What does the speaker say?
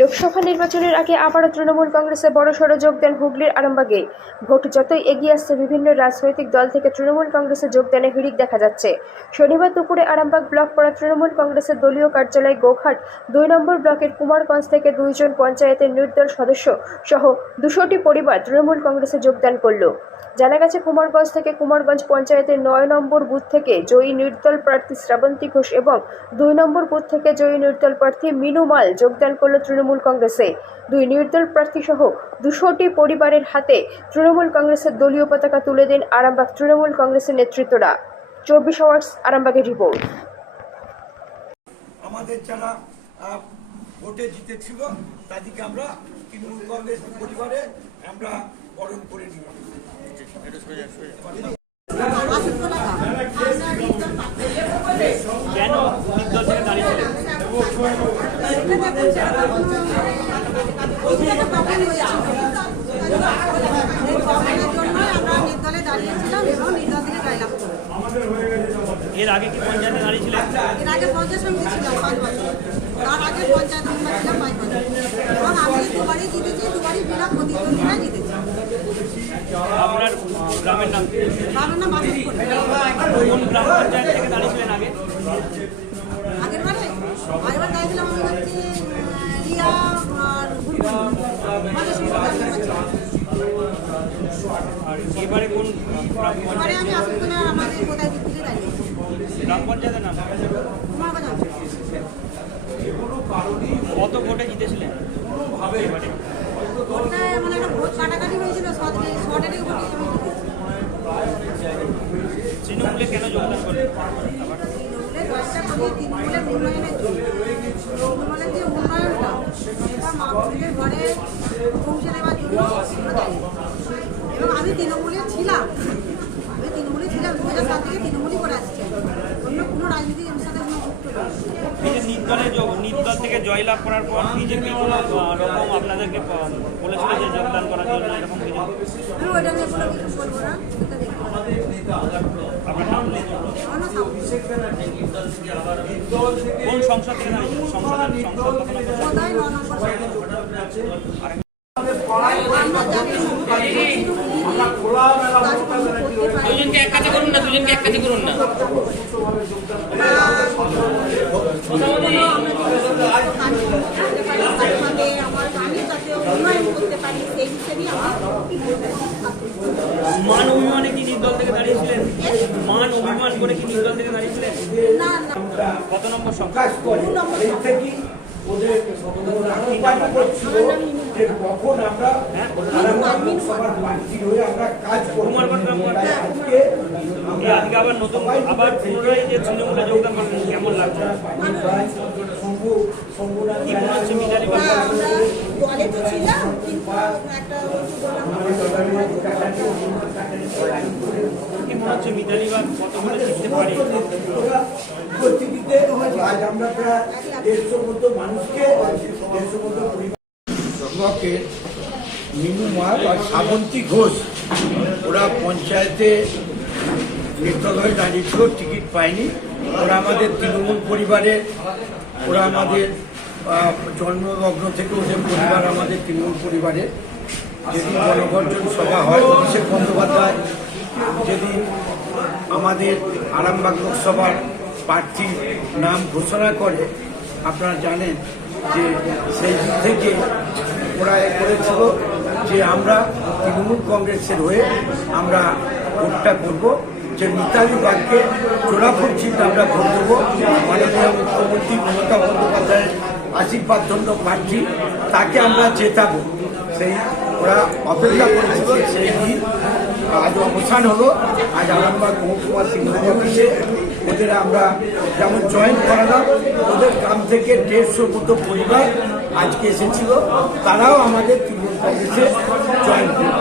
লোকসভা নির্বাচনের আগে আবারও তৃণমূল কংগ্রেসে বড়সড় যোগদান হুগলির আরামবাগে। ভোট যতই এগিয়ে আসছে, বিভিন্ন রাজনৈতিক দল থেকে তৃণমূল কংগ্রেসে যোগদানে হিড়িক দেখা যাচ্ছে। শনিবার দুপুরে আরামবাগ ব্লক পাড়া তৃণমূল কংগ্রেসের দলীয় কার্যালয় গোঘাট ২ নম্বর ব্লকের কুমারগঞ্জ থেকে ২ জন পঞ্চায়েতের নির্দল সদস্য সহ ২০০টি পরিবার তৃণমূল কংগ্রেসে যোগদান করল। জানা গেছে, কুমারগঞ্জ থেকে কুমারগঞ্জ পঞ্চায়েতের ৯ নম্বর বুথ থেকে জয়ী নির্দল প্রার্থী শ্রাবন্তী ঘোষ এবং ২ নম্বর বুথ থেকে জয়ী নির্দল প্রার্থী মিনু মাল যোগদান করল তৃণমূল কংগ্রেসে। ২ নির্দল প্রার্থী সহ ২০০টি পরিবারের হাতে তৃণমূল কংগ্রেসের দলীয় পতাকা তুলে দেন আরামবাগ তৃণমূল কংগ্রেসের নেতৃত্বরা। ২৪ আওয়ার্স আরামবাগের রিপোর্ট। আমাদের যারা ভোটে জিতেছিল তাদেরকে আমরা তৃণমূল কংগ্রেস পরিবারে আমরা বরণ করে নিলাম। কেন নির্দল থেকে দাঁড়িয়েছিলেন? এর আগে কি পঞ্চায়েতে দাঁড়িয়েছিলেন? এর আগে পঞ্চায়েত সমিতি ছিল 5 বছর, তার আগে পঞ্চায়েত মেম্বার ছিলাম 5 বছর এবং আমি দুবারই জিতেছি, দুবারই বিনা প্রতিদ্বন্দ্বিতায় জিতেছি। আপনার গ্রামের নাম? গ্রামের নাম বাসুপুর। কোন গ্রাম পঞ্চায়েত থেকে দাঁড়িয়েছিলেন আগে? আগেরবার দাঁড়িয়েছিলাম আমি হচ্ছে রিয়া আর আর এবারে কোন গ্রাম এবারে পঞ্চায়েত? আমি আসলে আমাদের কোথায় দিক থেকে দাঁড়িয়েছি গ্রাম পঞ্চায়েতের নাম? কত ভোটে জিতেছিলেন? এবারে ভোটটা মানে একটা ভোট কাটাকাটি হয়েছিল, শর্টেরই ভোটে আমি জিতেছি। তৃণমূলে কেন যোগদান করলেন? আবার তৃণমূলের উন্নয়নের জন্য, তৃণমূলের যে উন্নয়নটা সেটা মানুষের ঘরে পৌঁছে দেওয়ার জন্য এবং আমি তৃণমূলে ছিলাম 2007 থেকে তৃণমূলই করে আসছি, অন্য কোনো রাজনীতি এর সাথে কোনো যুক্ত নয়। এই যে নির্দল থেকে জয়লাভ করার পর বিজেপি কোনো রকম আপনাদেরকে বলেছিল যে যোগদান করার জন্য এরকম কিছু? আমি ওইটা নিয়ে কোনো কিছু বলবো না, সেটা দেখবো। আপনার নাম? আমার নাম কোন সংসদ থেকে দাঁড়িয়েছিলেন? সংসদ সদাই 9 নম্বর দুজনকে এক কাছে করুন না, দুজনকে এক কাছে করুন না। মান অভিমানে কি নির্দল থেকে দাঁড়িয়েছিলেন? মান অভিমান করে কি নির্দল থেকে দাঁড়িয়েছিলেন? কত নম্বর সংখ্যা? ওদের করছিল যে কখন আমরা লোকসভার প্রার্থী হয়ে আমরা কাজ করব। আজকে আবার নতুন আবার পুনরায় যে তৃণমূলে যোগদান করলেন, কেমন লাগছে? কি মনে হচ্ছে মিতালি বাবু? দলে তো ছিলাম কিন্তু একটা কি মনে হচ্ছে মিতালি বাবু কত করে জিততে পারে? আজ আমরা প্রায় 150 মতো মানুষকে ব্লকের মিনু মাল আর শ্রাবন্তী ঘোষ ওরা পঞ্চায়েতে নির্দল হয়ে দাঁড়িয়েছিল, টিকিট পায়নি। ওরা আমাদের তৃণমূল পরিবারের, ওরা আমাদের জন্মলগ্ন থেকে ওদের পরিবার আমাদের তৃণমূল পরিবারের। যেদিন গণগর্জন সভা হয় অভিষেক বন্দ্যোপাধ্যায় যেদিন আমাদের আরামবাগ লোকসভার প্রার্থীর নাম ঘোষণা করে, আপনারা জানেন যে সেই দিক থেকে ওরা করেছিল যে আমরা তৃণমূল কংগ্রেসের হয়ে আমরা ভোটটা করব, যে মিতালি বাগকে চোরাফুট চিহ্নে আমরা ভোট দেবো। মাননীয় মুখ্যমন্ত্রী মমতা বন্দ্যোপাধ্যায়ের আশীর্বাদ ধন্য প্রার্থী, তাকে আমরা জেতাবো। সেই ওরা অপেক্ষা করেছিল, সেই দিন আজ অবসান হলো। আজ আরামবাগ মহকুমা তৃণমূল অফিসে ওদের আমরা যেমন জয়েন করালাম, ওদের গ্রাম থেকে 150 মতো পরিবার আজকে এসেছিল, তারাও আমাদের তৃণমূল কংগ্রেসে জয়েন করল।